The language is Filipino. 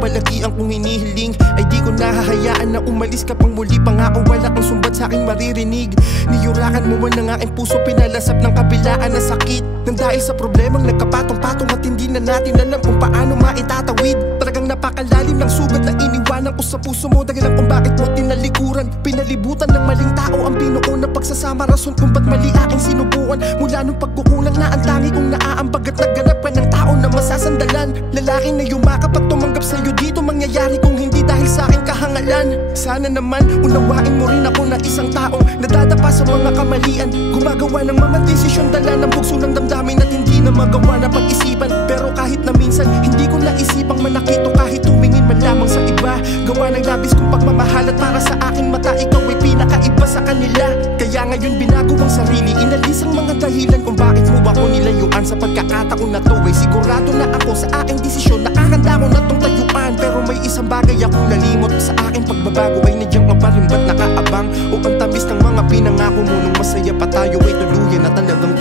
palagi ang kung hinihiling ay di ko nahahayaan na umalis ka pang muli. Pangako wala kang sumbat sa aking maririnig. Niyurakan mo man ang aking puso, pinalasap ng kabilaan na sakit. Nang dahil sa problemang nagkapatong-patong at hindi na natin alam kung paano maitatawid. Talagang napakalalim ng sugat na iniwanan ko sa puso mo, dahilan kung bakit mo tinalikuran. Pinalibutan ng maling tao ang binuo na pagsasama, rason kung ba't mali aking sinubukan. Mula nung pagkukulang na ang tangi kong naaambag at nagganap ka ng tao na masasandalan. Lalaking na yumakap at tumanggap sa'yo, dito mangyayari kung hindi dahil sa aking kahangalan. Sana naman unawain mo rin ako na isang taong nadadapa sa mga kamalian, gumagawa ng mga desisyon, dala ng bugso ng damdamin at hindi na magawa na pag-isipan. Pero kahit na minsan hindi ko naisipang manakit o kahit tumingin man lamang sa iba, gawa ng labis kong pagmamahal at para sa aking mata ikaw ay pinakaiba sa kanila. Kaya ngayon binago ang sarili, inalis ang mga dahilan kung bakit mo ako nilayuan. Sa pagkakataon na to ay sigurado na ako sa aking desisyon, nakahanda ko na tong tayuan. Pero may isang bagay akong nalimot, sa aking pagbabago ay nadyang ang parimbat nakaabang. O ang tamis ng mga pinangako mo nung masaya pa tayo ay tuluyan na talagang